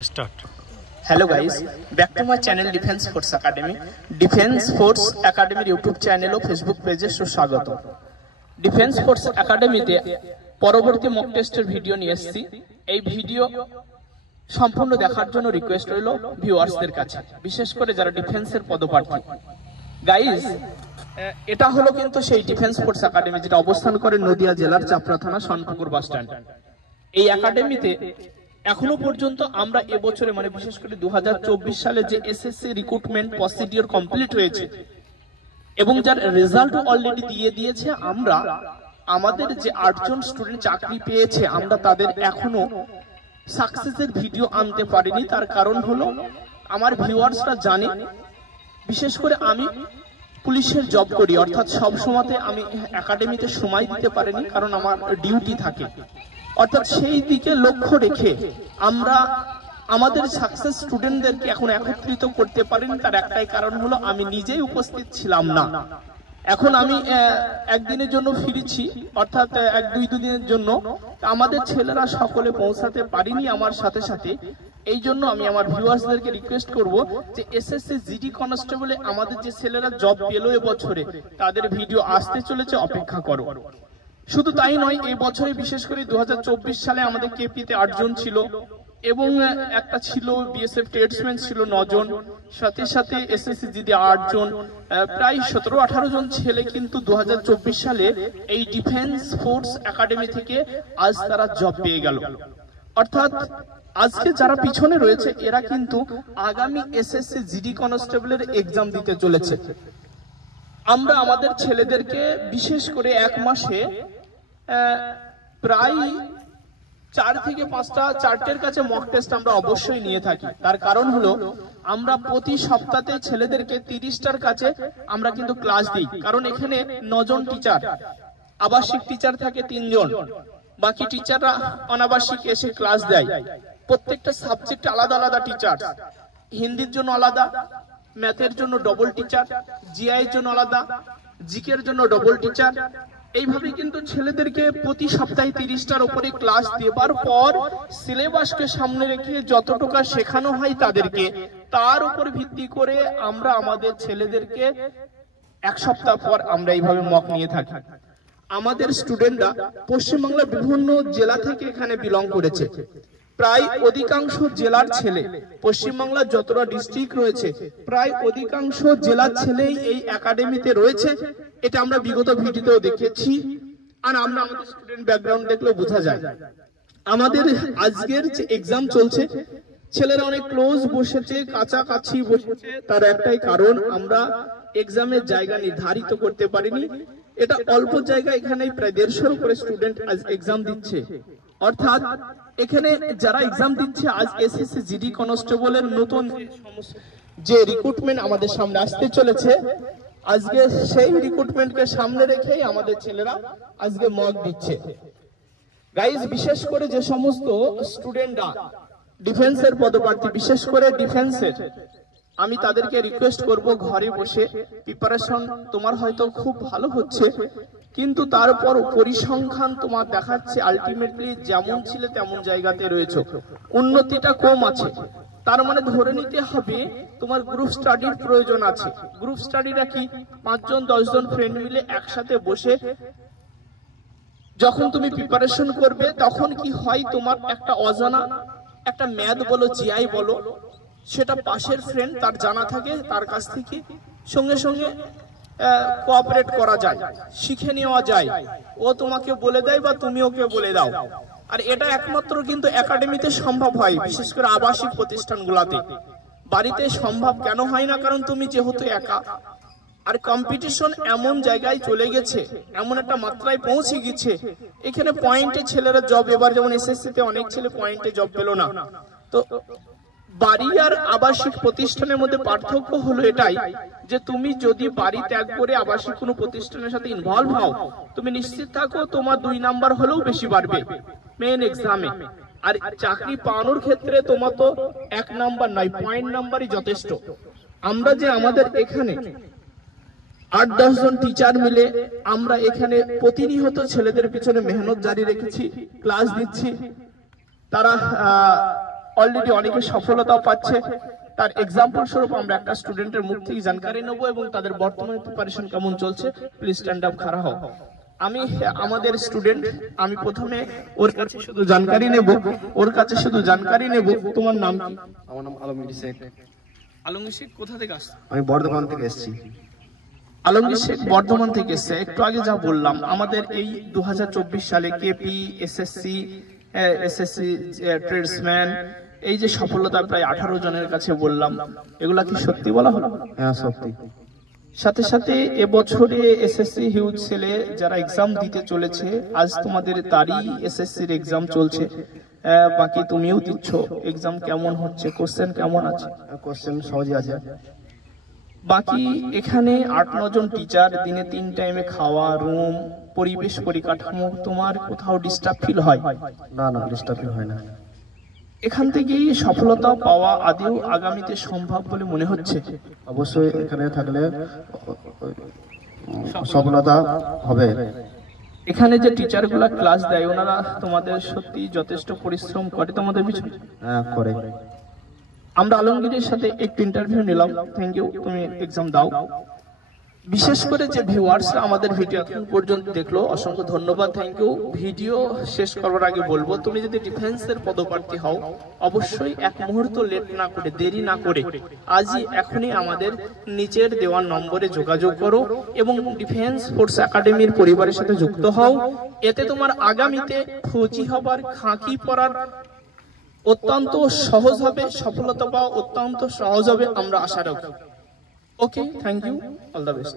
Start. Hello guys, back to my channel Defense Force Academy. Defense Force Academy YouTube channel O Facebook পেজে সুস্বাগত। Defense Force Academy তে পরবর্তী mock টেস্টের video নিয়ে এসেছি। এই video সম্পূর্ণ দেখার জন্য রিকোয়েস্ট রইল ভিউয়ার্সদের কাছে, বিশেষ করে যারা ডিফেন্সের পদপ্রার্থী। গাইস, এটা হলো কিন্তু সেই ডিফেন্স ফোর্স একাডেমি যেটা অবস্থান করে নদিয়া জেলার চাপড়া থানা সনপুকুর বাস স্ট্যান্ড। এই একাডেমিতে এখনো পর্যন্ত আমরা এবছরে মানে বিশেষ করে 2024 সালে যে এসএসসি রিক্রুটমেন্ট প্রসিডিওর কমপ্লিট হয়েছে এবং যার রেজাল্ট অলরেডি দিয়ে দিয়েছে, আমরা আমাদের যে 8 জন স্টুডেন্ট চাকরি পেয়েছে আমরা তাদের এখনো সাকসেসের ভিডিও আনতে পারিনি। তার কারণ হলো আমার ভিউয়ার্সরা জানে, বিশেষ করে আমি পুলিশের জব করি, অর্থাৎ সব সময়তে আমি একাডেমিতে সময় দিতে পারিনি, কারণ আমার ডিউটি থাকে। অর্থাৎ সেই দিকে লক্ষ্য রেখে আমরা আমাদের সাকসেস স্টুডেন্টদেরকে এখন একত্রিত করতে পারিনি। তার একটাই কারণ হলো আমি নিজেই উপস্থিত ছিলাম না। এখন আমি একদিনের জন্য ফিরেছি, অর্থাৎ 1-2 দিনের জন্য। আমাদের ছেলেরা সকলে পৌঁছাতে পারিনি আমার সাথে সাথে। এই জন্য আমি আমার ভিউয়ার্সদেরকে রিকোয়েস্ট করব যে এসএসসি জিডি কনস্টেবলে আমাদের যে ছেলেরা জব পেলো এবছরে, তাদের ভিডিও আসতে চলেছে, অপেক্ষা করো। শুধু তাই নয়, এই বছরে বিশেষ করে 2024 সালে আমাদের কেপিতে 8 জন ছিল এবং একটা ছিল বিএসএফ ট্রেডসম্যান ছিল 9 জন, সাথে সাথে এসএসসি জিডি 8 জন, প্রায় 17-18 জন ছেলে কিন্তু 2024 সালে এই ডিফেন্স ফোর্স একাডেমি থেকে আজ তারা জব পেয়ে গেল। অর্থাৎ আজকে যারা পিছনে রয়েছে এরা কিন্তু আগামী এসএসসি জিডি কনস্টেবলের এক্সাম দিতে চলেছে। আমরা আমাদের ছেলেদেরকে বিশেষ করে 1 মাসে প্রায় 4 থেকে 5টা 4টের কাছে মক টেস্ট আমরা অবশ্যই নিয়ে থাকি। তার কারণ হলো আমরা প্রতি সপ্তাহে ছেলেদেরকে 30টার কাছে আমরা কিন্তু ক্লাস দিই, কারণ এখানে 9 জন টিচার, আবাসিক টিচার থাকে 3 জন, বাকি টিচাররা অনাবাসিক এসে ক্লাস দেয়। প্রত্যেকটা সাবজেক্ট আলাদা আলাদা টিচার, হিন্দির জন্য আলাদা, ম্যাথের জন্য ডবল টিচার, জিআই এর জন্য আলাদা, জিকের জন্য ডবল টিচার। এইভাবে কিন্তু ছেলেদেরকে প্রতি সপ্তাহে 30টার উপরে ক্লাস দেবার পর সিলেবাসকে সামনে রেখে যতটুকু শেখানো হয় তাদেরকে, তার উপর ভিত্তি করে আমরা আমাদের ছেলেদেরকে 1 সপ্তাহ পর আমরা এইভাবে মক নিয়ে থাকি। আমাদের স্টুডেন্টরা পশ্চিমবাংলার বিভিন্ন জেলা থেকে এখানে বিলং করেছে। প্রায় অধিকাংশ জেলার ছেলে, পশ্চিমবাংলার যতটা ডিস্ট্রিক্ট রয়েছে প্রায় অধিকাংশ জেলার ছেলেই এই একাডেমিতে রয়েছে। এটা আমরা বিগত ভিডিওতেও দেখেছি, আর আমরা আমাদের স্টুডেন্ট ব্যাকগ্রাউন্ড দেখলেও বোঝা যায়। আমাদের আজকের যে এক্সাম চলছে, ছেলেরা অনেক ক্লোজ বসেছে, কাছাকাছি বসেছে। তার একটাই কারণ, আমরা এক্সামের জায়গা নির্ধারিত করতে পারিনি। এটা অল্প জায়গা, এখানে প্রায় 150-এর উপরে স্টুডেন্ট আজ এক্সাম দিচ্ছে। অর্থাৎ এখানে যারা এক্সাম দিচ্ছে আজ এসএসসি জিডি কনস্টেবলের নতুন যে রিক্রুটমেন্ট আমাদের সামনে আসতে চলেছে, আজকে সেই রিক্রুটমেন্টকে সামনে রেখেই আমাদের ছেলেরা আজকে মক দিচ্ছে। গাইজ, বিশেষ করে যে সমস্ত স্টুডেন্টরা ডিফেন্সের পদপ্রার্থী, বিশেষ করে ডিফেন্সের, আমি তাদেরকে রিকোয়েস্ট করব ঘরে বসে প্রিপারেশন তোমার হয়তো খুব ভালো হচ্ছে, কিন্তু তারপর পরিসংখ্যান তোমার দেখাচ্ছে আলটিমেটলি যেমন ছিল তেমন জায়গাতে রয়েছে, উন্নতিটা কম আছে। তার মানে ধরে নিতে হবে তোমার গ্রুপ স্টাডির প্রয়োজন আছে। গ্রুপ স্টাডিটা কি? 5 জন 10 জন ফ্রেন্ড মিলে একসাথে বসে যখন তুমি প্রিপারেশন করবে, তখন কি হয়, তোমার একটা অজানা একটা ম্যাথ বলো, জিআই বলো, সেটা পাশের ফ্রেন্ড তার জানা থাকে, তার কাছ থেকে সঙ্গে সঙ্গে কোঅপারেট করা যায়, শিখে নেওয়া যায়। ও তোমাকে বলে দেয় বা তুমি ওকে বলে দাও। আর এটা একমাত্র কিন্তু একাডেমিতে সম্ভব হয়, বিশেষ করে আবাসিক প্রতিষ্ঠানগুলোতে। বাড়িতে সম্ভব কেন হয় না? কারণ তুমি যেহেতু একা। আর কম্পিটিশন এমন জায়গায় চলে গেছে, এমন একটা মাত্রায় পৌঁছে গেছে, এখানে পয়েন্টে ছেলেরা জব, এবার যেমন এসএসসি তে অনেক ছেলে পয়েন্টে জব পেল না। তো বাড়ি আর আবাসিক প্রতিষ্ঠানের মধ্যে পার্থক্য হলো এটাই যে তুমি যদি বাড়ি ত্যাগ করে আবাসিক কোনো প্রতিষ্ঠানের সাথে ইনভলভ হও, তুমি নিশ্চিত থাকো তোমার 2 নাম্বার হলেও বেশি বাড়বে মেইন এক্সামে। আর চাকরি পাওয়ানোর ক্ষেত্রে তোমার তো 1 নাম্বার নয়, পয়েন্ট নাম্বারই যথেষ্ট। আমরা যে আমাদের এখানে 8-10 জন টিচার মিলে আমরা এখানে প্রতিনিয়ত ছেলেদের পিছনে মেহনত জারি রেখেছি, ক্লাস দিচ্ছি। তারা অলরেডি অনেকে সফলতা পাচ্ছে। তার এক্সাম্পল স্বরূপ আমরা একটা স্টুডেন্টের মুখ থেকে জানকারি নেবো এবং তাদের বর্তমানে প্রিপারেশন কেমন চলছে। প্লিজ স্ট্যান্ড আপ, খাড়া হও। আমি আমাদের স্টুডেন্ট, আমি প্রথমে ওর কাছে শুধু জানকারি নেব। তোমার নাম কি? আমার নাম আলমগীর শেখ। আলমগীর শেখ কোথা থেকে আসছো? আমি বর্ধমান থেকে এসেছি। আলমগীর শেখ বর্ধমান থেকে এসছে। একটু আগে যা বললাম, আমাদের এই 2024 সালে কেপি, এসএসসি ট্রেডসম্যান, এই যে সফলতা প্রায় 18 জনের কাছে বললাম, এগুলা কি সত্যি বলা হলো? হ্যাঁ, সত্যি। সাথে সাথে এবছরে এসএসসি হিউজ ছেলে যারা এক্সাম দিতে চলেছে, আজ তোমাদের তারই এসএসসির এক্সাম চলছে, বাকি তুমিও দিচ্ছ। এক্সাম কেমন হচ্ছে? কোশ্চেন কেমন আছে? কোশ্চেন সহজই আছে। বাকি এখানে 8-9 জন টিচার, দিনে 3 টাইমে খাওয়া, রুম, পরিবেশ পরিকাঠামো, তোমার কোথাও ডিস্টার্ব ফিল হয়? না, ডিস্টার্ব হয় না। এখান থেকেই সফলতা পাওয়া আদৌ আগামীতে সম্ভব বলে মনে হচ্ছে? অবশ্যই এখানে থাকলে সফলতা হবে। এখানে যে টিচারগুলা ক্লাস দেয়, ওনারা তোমাদের সত্যি যথেষ্ট পরিশ্রম করে তোমাদের পিছনে? হ্যাঁ, করে। আমরা আলমগীরের সাথে একটু ইন্টারভিউ নিলাম। থ্যাংক ইউ, তুমি এক্সাম দাও। বিশেষ করে যে ভিউয়ার্সরা আমাদের ভিডিও এখন পর্যন্ত দেখলো, অসংখ্য ধন্যবাদ, থ্যাংক ইউ। ভিডিও শেষ করার আগে বলবো, তুমি যদি ডিফেন্সের পদপ্রার্থী হও, অবশ্যই এক মুহূর্ত লেট না করে, দেরি না করে আজই এখনই আমাদের নিচের দেওয়ার নম্বরে যোগাযোগ করো এবং ডিফেন্স ফোর্স একাডেমির পরিবারের সাথে যুক্ত হও। এতে তোমার আগামীতে ফৌজি হবার, খাঁকি পরার অত্যন্ত সহজ হবে, সফলতা পাওয়া অত্যন্ত সহজ হবে, আমরা আশা রাখি। Okay, thank you, all the best.